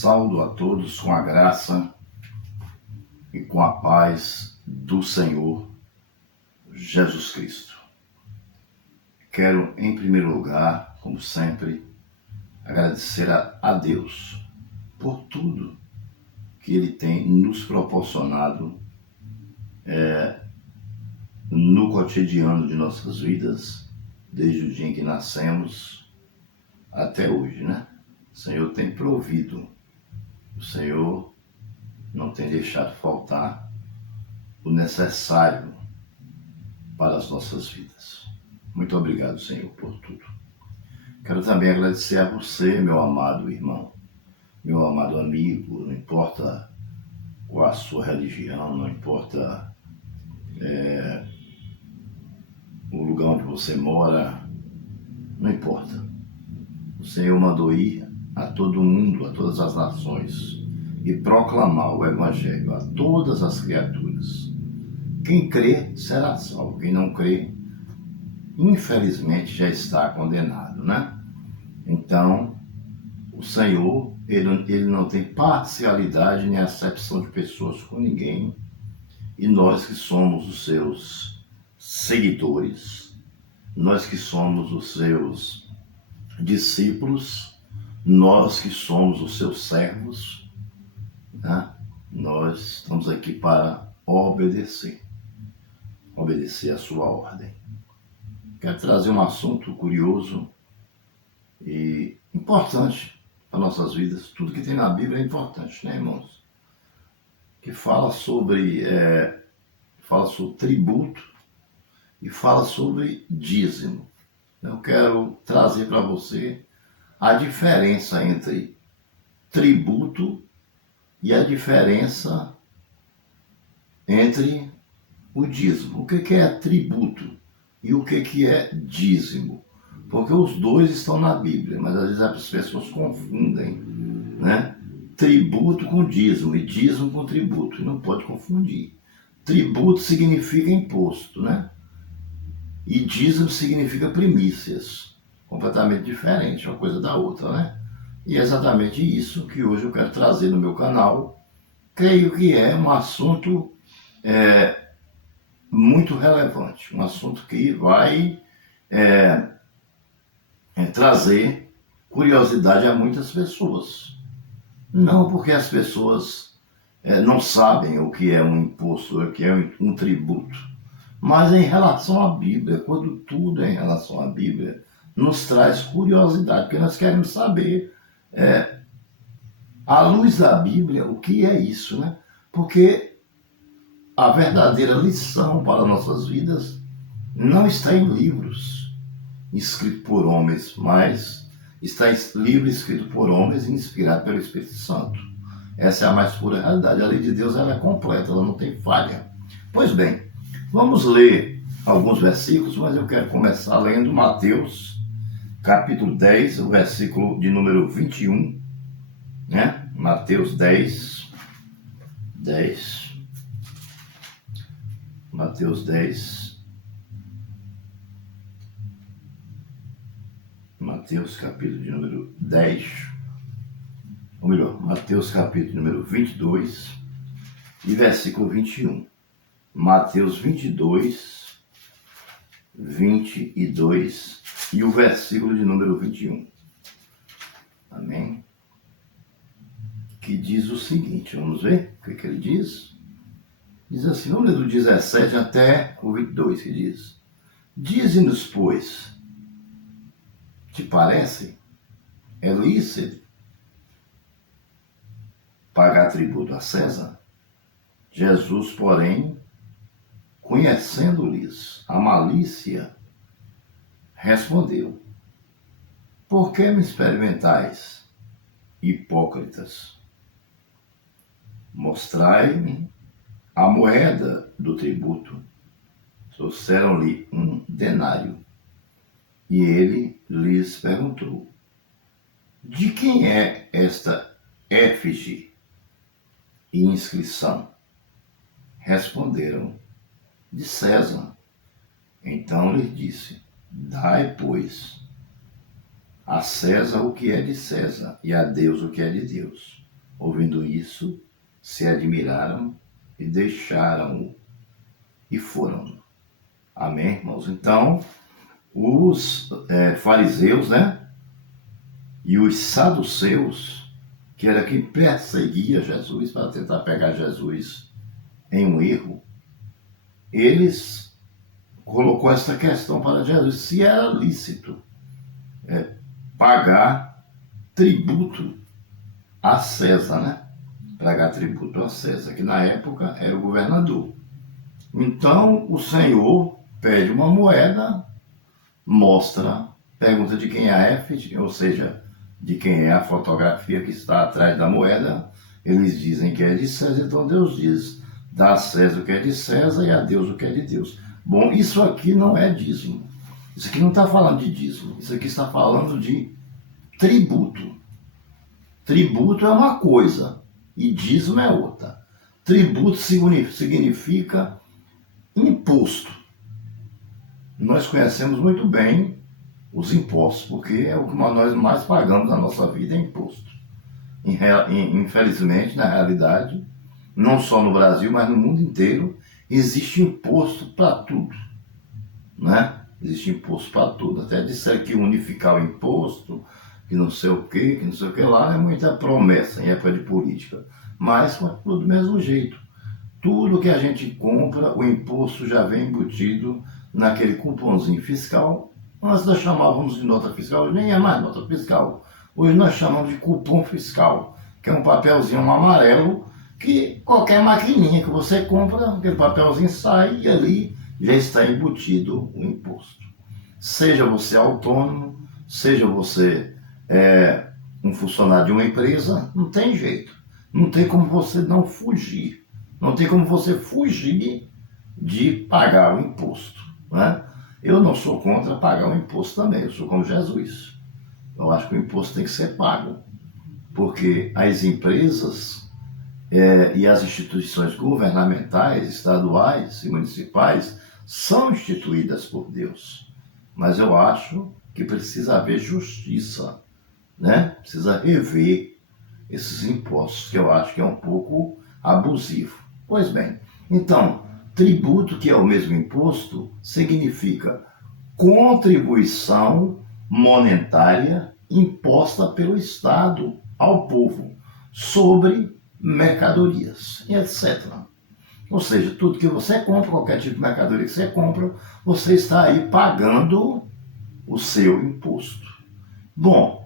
Saúdo a todos com a graça e com a paz do Senhor Jesus Cristo. Quero, em primeiro lugar, como sempre, agradecer a Deus por tudo que Ele tem nos proporcionado no cotidiano de nossas vidas, desde o dia em que nascemos até hoje, né? O Senhor tem provido, o Senhor não tem deixado faltar o necessário para as nossas vidas. Muito obrigado, Senhor, por tudo. Quero também agradecer a você, meu amado irmão, meu amado amigo, não importa qual a sua religião, não importa o lugar onde você mora, não importa. O Senhor mandou ir a todo mundo, a todas as nações, e proclamar o Evangelho a todas as criaturas. Quem crê será salvo, quem não crê, infelizmente, já está condenado, né? Então, o Senhor, ele não tem parcialidade nem acepção de pessoas com ninguém, e nós que somos os seus seguidores, nós que somos os seus discípulos, nós que somos os seus servos, né? Nós estamos aqui para obedecer a sua ordem. Quero trazer um assunto curioso e importante para nossas vidas. Tudo que tem na Bíblia é importante, né, irmãos? Que fala sobre tributo e fala sobre dízimo. Eu quero trazer para você a diferença entre tributo e a diferença entre o dízimo. O que é tributo e o que é dízimo? Porque os dois estão na Bíblia, mas às vezes as pessoas confundem, né? Tributo com dízimo e dízimo com tributo, e não pode confundir. Tributo significa imposto, né? E dízimo significa primícias, completamente diferente uma coisa da outra, né? E é exatamente isso que hoje eu quero trazer no meu canal. Creio que é um assunto muito relevante, um assunto que vai trazer curiosidade a muitas pessoas. Não porque as pessoas não sabem o que é um imposto, o que é um tributo, mas em relação à Bíblia, quando tudo é em relação à Bíblia, nos traz curiosidade, porque nós queremos saber, à luz da Bíblia, o que é isso, né? Porque a verdadeira lição para nossas vidas não está em livros escritos por homens, mas está em livro escrito por homens e inspirado pelo Espírito Santo. Essa é a mais pura realidade. A lei de Deus ela é completa, ela não tem falha. Pois bem, vamos ler alguns versículos, mas eu quero começar lendo Mateus, capítulo 10, o versículo de número 21, né? Mateus 10. Mateus 10. Mateus capítulo de número 10. Ou melhor, Mateus capítulo de número 22 e versículo 21. Mateus 22, 22 e o versículo de número 21. Amém? Que diz o seguinte, vamos ver o que ele diz? Diz assim, vamos ler do 17 até o 22, que diz: Dize-nos, pois, te parece lícito pagar tributo a César? Jesus, porém, conhecendo-lhes a malícia, respondeu: Por que me experimentais, hipócritas? Mostrai-me a moeda do tributo. Trouxeram-lhe um denário. E ele lhes perguntou: De quem é esta éfigie e inscrição? Responderam: De César. Então lhes disse: Dai, pois, a César o que é de César, e a Deus o que é de Deus. ouvindo isso, se admiraram e deixaram-o e foram. Amém, irmãos? Então, os fariseus, né? E os saduceus, que era quem perseguia Jesus para tentar pegar Jesus em um erro, eles colocou essa questão para Jesus, se era lícito pagar tributo a César, né? Pagar tributo a César, que na época era o governador. Então o Senhor pede uma moeda, mostra, pergunta de quem é a efígie, ou seja, de quem é a fotografia que está atrás da moeda. Eles dizem que é de César, então Deus diz, dá a César o que é de César e a Deus o que é de Deus. Bom, isso aqui não é dízimo. Isso aqui não está falando de dízimo. Isso aqui está falando de tributo. Tributo é uma coisa e dízimo é outra. Tributo significa imposto. Nós conhecemos muito bem os impostos, porque é o que nós mais pagamos na nossa vida, é imposto. Infelizmente, na realidade, não só no Brasil, mas no mundo inteiro, existe imposto para tudo, né? Existe imposto para tudo. Até disseram que unificar o imposto, que não sei o que lá, é muita promessa em época de política. Mas tudo do mesmo jeito. Tudo que a gente compra, o imposto já vem embutido naquele cupomzinho fiscal. Antes nós chamávamos de nota fiscal, hoje nem é mais nota fiscal. Hoje nós chamamos de cupom fiscal, que é um papelzinho amarelo que qualquer maquininha que você compra, aquele papelzinho sai e ali já está embutido o imposto. Seja você autônomo, seja você um funcionário de uma empresa, não tem jeito. Não tem como você não fugir. Não tem como você fugir de pagar o imposto, né? Eu não sou contra pagar o imposto também, eu sou como Jesus. Eu acho que o imposto tem que ser pago, porque as empresas e as instituições governamentais, estaduais e municipais são instituídas por Deus. Mas eu acho que precisa haver justiça, né? Precisa rever esses impostos, que eu acho que é um pouco abusivo. Pois bem, então, tributo, que é o mesmo imposto, significa contribuição monetária imposta pelo Estado ao povo sobre mercadorias, e etc. Ou seja, tudo que você compra, qualquer tipo de mercadoria que você compra, você está aí pagando o seu imposto. Bom,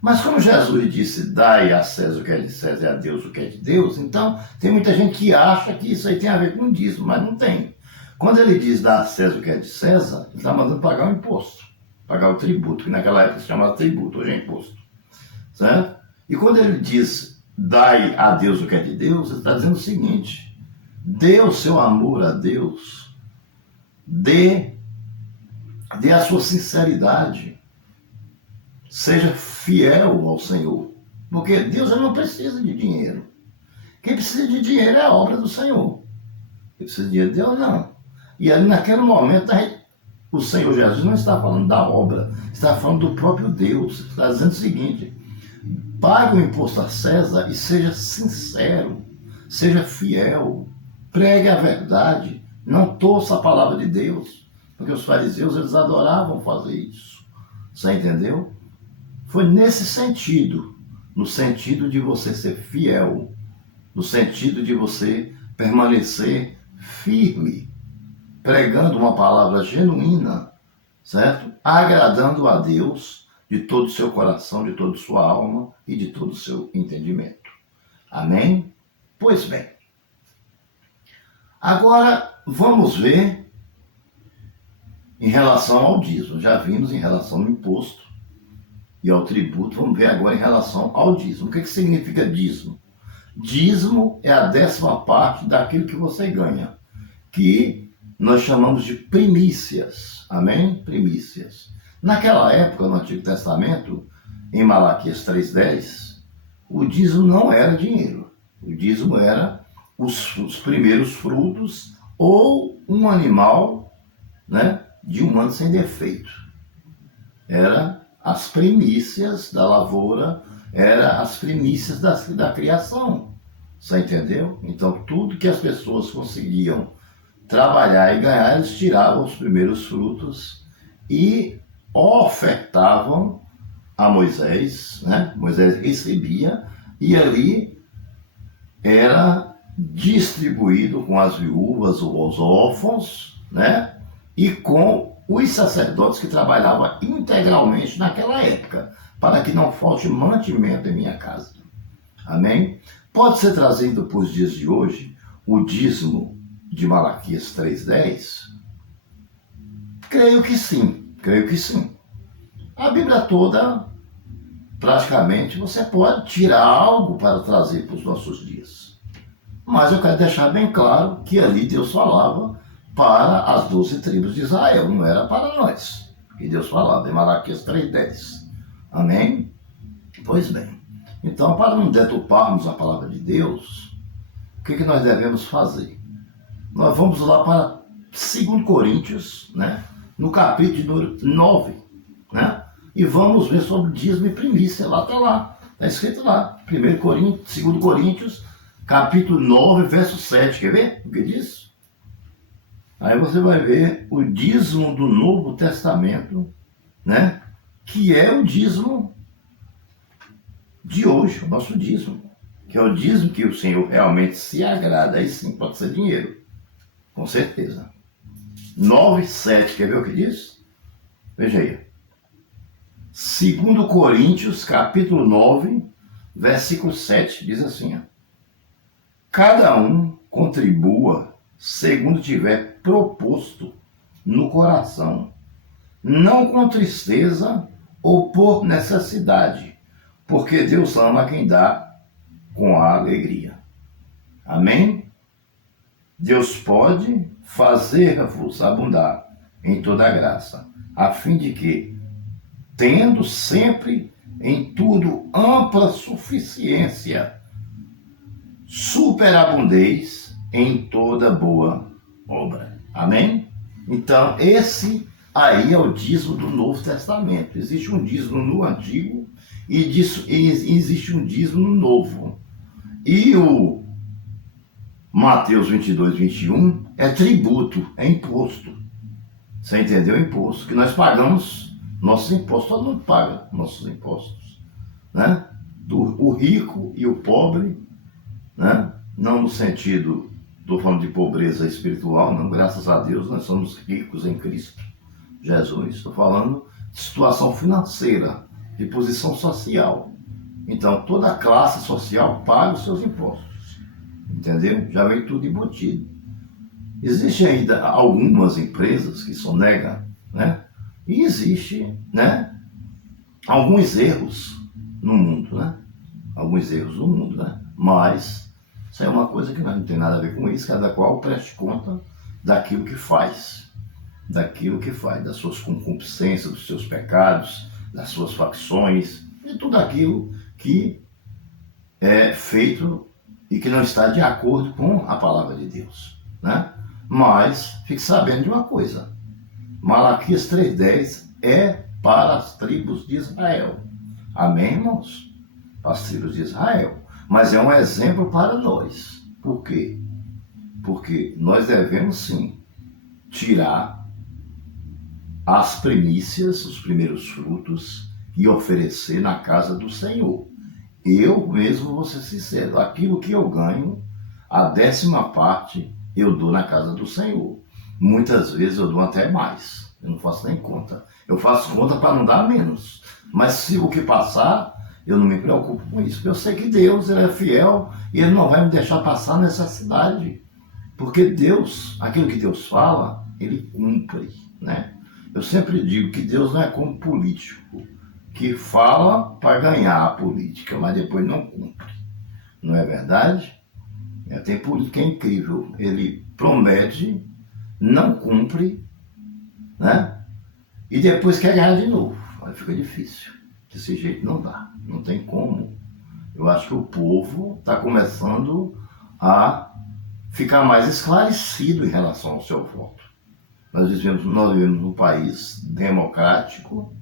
mas como Jesus disse, dai a César o que é de César e a Deus o que é de Deus, então tem muita gente que acha que isso aí tem a ver com dízimo, mas não tem. Quando ele diz dá a César o que é de César, ele está mandando pagar o imposto, pagar o tributo, que naquela época se chamava tributo, hoje é imposto. Certo? E quando ele diz dai a Deus o que é de Deus, ele está dizendo o seguinte: dê o seu amor a Deus, dê a sua sinceridade, seja fiel ao Senhor, porque Deus não precisa de dinheiro. Quem precisa de dinheiro é a obra do Senhor. Quem precisa de dinheiro, Deus não. E ali naquele momento o Senhor Jesus não está falando da obra, está falando do próprio Deus. Está dizendo o seguinte: pague o imposto a César e seja sincero, seja fiel, pregue a verdade, não torça a palavra de Deus, porque os fariseus eles adoravam fazer isso. Você entendeu? Foi nesse sentido, no sentido de você ser fiel, no sentido de você permanecer firme, pregando uma palavra genuína, certo? Agradando a Deus de todo o seu coração, de toda a sua alma e de todo o seu entendimento. Amém? Pois bem. Agora vamos ver em relação ao dízimo. Já vimos em relação ao imposto e ao tributo, vamos ver agora em relação ao dízimo. O que significa dízimo? Dízimo é a 10ª parte daquilo que você ganha, que nós chamamos de primícias. Amém? Primícias. Naquela época, no Antigo Testamento, em Malaquias 3:10, o dízimo não era dinheiro. O dízimo era os primeiros frutos ou um animal, né, de um ano sem defeito. Era as primícias da lavoura era as primícias da criação. Você entendeu? Então, tudo que as pessoas conseguiam trabalhar e ganhar, eles tiravam os primeiros frutos e ofertavam a Moisés, né? Moisés recebia e ali era distribuído com as viúvas ou os órfãos, né? E com os sacerdotes que trabalhavam integralmente naquela época, para que não falte mantimento em minha casa. Amém? Pode ser trazido para os dias de hoje o dízimo de Malaquias 3:10? Creio que sim, creio que sim. A Bíblia toda, praticamente, você pode tirar algo para trazer para os nossos dias. Mas eu quero deixar bem claro que ali Deus falava para as 12 tribos de Israel, não era para nós. Que Deus falava em Malaquias 3:10. Amém? Pois bem. Então, para não deturparmos a palavra de Deus, o que nós devemos fazer? Nós vamos lá para 2 Coríntios, né? No capítulo 9, né? E vamos ver sobre dízimo e primícia. Lá está lá. Está escrito lá. 2 Coríntios, capítulo 9, verso 7. Quer ver o que diz? Aí você vai ver o dízimo do Novo Testamento, né? Que é o dízimo de hoje, o nosso dízimo. Que é o dízimo que o Senhor realmente se agrada. Aí sim, pode ser dinheiro. Com certeza. 9, 7. Quer ver o que diz? Veja aí. 2 Coríntios, capítulo 9, versículo 7. Diz assim, ó. Cada um contribua segundo tiver proposto no coração, não com tristeza ou por necessidade, porque Deus ama quem dá com alegria. Amém? Deus pode fazer-vos abundar em toda graça, a fim de que, tendo sempre em tudo ampla suficiência, superabundez em toda boa obra. Amém? Então, esse aí é o dízimo do Novo Testamento. Existe um dízimo no Antigo e existe um dízimo no Novo. E o Mateus 22, 21 é tributo, é imposto. Você entendeu? Imposto. Que nós pagamos nossos impostos. Todo mundo paga nossos impostos, né? O rico e o pobre, né? Não no sentido, estou falando de pobreza espiritual, não, graças a Deus nós somos ricos em Cristo Jesus. Estou falando de situação financeira, de posição social. Então, toda classe social paga os seus impostos. Entendeu? Já vem tudo embutido. Existem ainda algumas empresas que sonegam, né? E existe, né, alguns erros no mundo, né? Alguns erros no mundo, né? Mas isso é uma coisa que não tem nada a ver com isso, cada qual preste conta daquilo que faz. Daquilo que faz, das suas concupiscências, dos seus pecados, das suas facções, de tudo aquilo que é feito e que não está de acordo com a palavra de Deus, né? Mas fique sabendo de uma coisa: Malaquias 3:10 é para as tribos de Israel. Amém, irmãos? Para as tribos de Israel. Mas é um exemplo para nós. Por quê? Porque nós devemos sim tirar as primícias, os primeiros frutos, e oferecer na casa do Senhor. Eu mesmo vou ser sincero, aquilo que eu ganho, a 10ª parte, eu dou na casa do Senhor. Muitas vezes eu dou até mais, eu não faço nem conta. Eu faço conta para não dar menos. Mas se o que passar, eu não me preocupo com isso. Eu sei que Deus, Ele é fiel e Ele não vai me deixar passar necessidade. Porque Deus, aquilo que Deus fala, Ele cumpre, né? Eu sempre digo que Deus não é como político, que fala para ganhar a política, mas depois não cumpre. Não é verdade? Tem política que é incrível. Ele promete, não cumpre, né? E depois quer ganhar de novo. Aí fica difícil. Desse jeito não dá. Não tem como. Eu acho que o povo está começando a ficar mais esclarecido em relação ao seu voto. Nós vivemos num país democrático,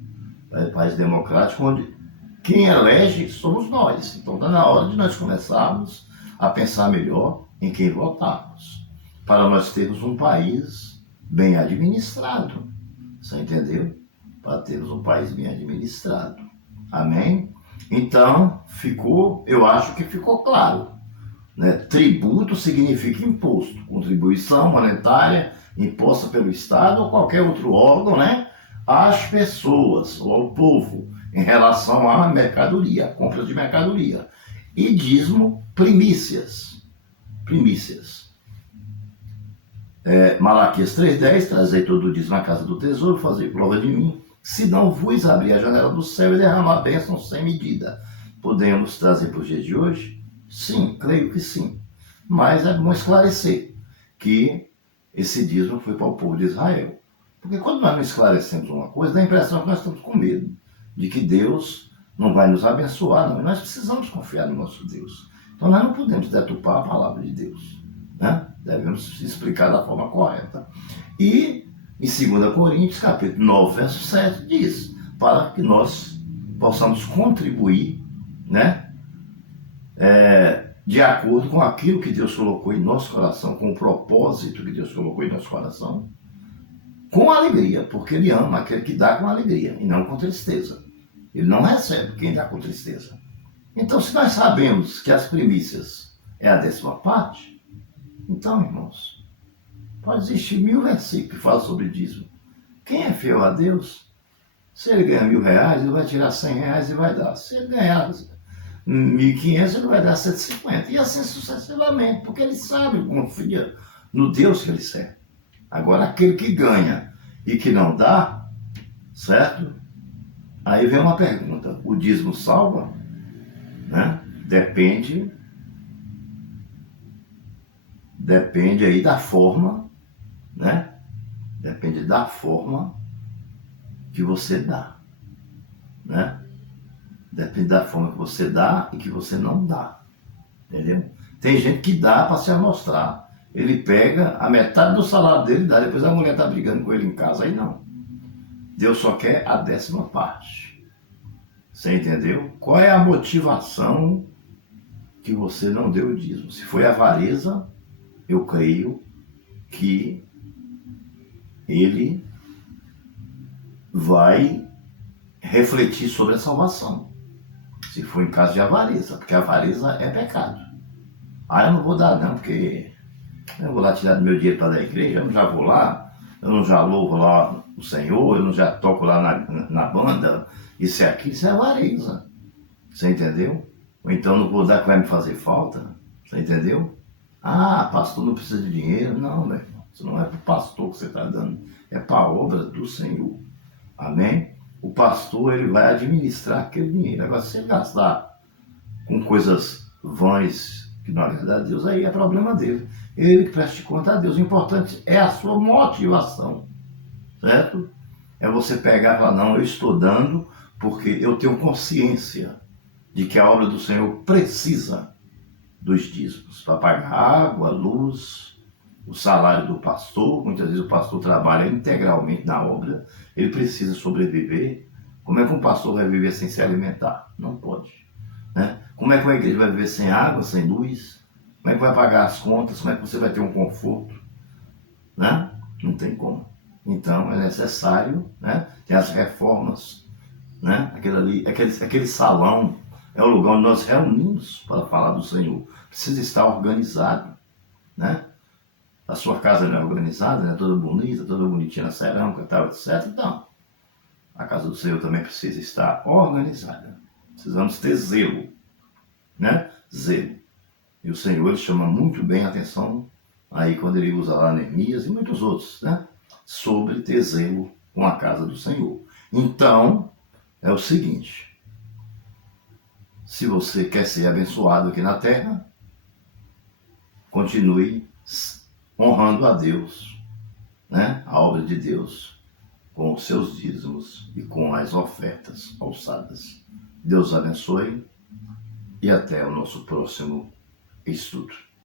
onde Quem elege somos nós. Então está na hora de nós começarmos a pensar melhor em quem votarmos, para nós termos um país bem administrado. Você entendeu? Para termos um país bem administrado. Amém? Então, eu acho que ficou claro. Né? Tributo significa imposto, contribuição monetária imposta pelo Estado ou qualquer outro órgão, né? Às pessoas ou ao povo em relação à mercadoria, compra de mercadoria. E dízimo, primícias. Malaquias 3,10, trazei todo o dízimo à casa do tesouro, fazei prova de mim, se não vos abrir a janela do céu e derramar bênçãos sem medida. Podemos trazer para os dias de hoje? Sim, creio que sim. Mas é bom esclarecer que esse dízimo foi para o povo de Israel. Porque quando nós não esclarecemos uma coisa, dá a impressão que nós estamos com medo de que Deus não vai nos abençoar, não. E nós precisamos confiar no nosso Deus. Então nós não podemos deturpar a palavra de Deus. Né? Devemos explicar da forma correta. E em 2 Coríntios, capítulo 9, verso 7, diz, para que nós possamos contribuir, né? De acordo com aquilo que Deus colocou em nosso coração, com o propósito que Deus colocou em nosso coração, com alegria, porque Ele ama aquele que dá com alegria e não com tristeza. Ele não recebe quem dá com tristeza. Então, se nós sabemos que as primícias é a 10ª parte, então, irmãos, pode existir 1000 versículos que falam sobre dízimo. Quem é fiel a Deus, se ele ganha R$1.000, ele vai tirar R$100 e vai dar. Se ele ganhar 1.500, ele vai dar 150. E assim sucessivamente, porque ele sabe, confia no Deus que ele serve. Agora, aquele que ganha e que não dá, certo? Aí vem uma pergunta, o dízimo salva? Né? Depende aí da forma, né? Depende da forma que você dá, né? Depende da forma que você dá e que você não dá, entendeu? Tem gente que dá para se amostrar. Ele pega a metade do salário dele e dá, depois a mulher está brigando com ele em casa, aí não. Deus só quer a 10ª parte. Você entendeu? Qual é a motivação que você não deu o dízimo? Se foi avareza, eu creio que ele vai refletir sobre a salvação. Se for em caso de avareza, porque a avareza é pecado. Eu não vou dar não, porque eu não vou lá tirar do meu dinheiro para dar à igreja, eu não já vou lá, eu não já louvo lá o Senhor, eu não já toco lá na banda, isso é avareza. Você entendeu? Ou então não vou dar que vai me fazer falta. Você entendeu? Pastor não precisa de dinheiro. Não, meu irmão. Isso não é para o pastor que você está dando. É para a obra do Senhor. Amém? O pastor, ele vai administrar aquele dinheiro. Agora, se ele gastar com coisas vãs que não agradam a Deus, aí é problema dele. Ele que preste conta a Deus. O importante é a sua motivação. Certo? É você pegar e falar, não, eu estou dando porque eu tenho consciência de que a obra do Senhor precisa dos dízimos, para pagar água, luz, o salário do pastor. Muitas vezes o pastor trabalha integralmente na obra, ele precisa sobreviver. Como é que um pastor vai viver sem se alimentar? Não pode. Né? Como é que uma igreja vai viver sem água, sem luz? Como é que vai pagar as contas? Como é que você vai ter um conforto? Né? Não tem como. Então é necessário, né? Tem as reformas, né? Aquele salão é o lugar onde nós reunimos para falar do Senhor. Precisa estar organizado, né? A sua casa não é organizada, não é toda bonita, toda bonitinha na cerâmica, tal, etc. Então, a casa do Senhor também precisa estar organizada. Precisamos ter zelo, né? Zelo. E o Senhor, ele chama muito bem a atenção aí quando ele usa lá Neemias e muitos outros, né? Sobre ter zelo com a casa do Senhor. Então, é o seguinte: se você quer ser abençoado aqui na terra, continue honrando a Deus, né? A obra de Deus, com os seus dízimos e com as ofertas alçadas. Deus abençoe e até o nosso próximo estudo.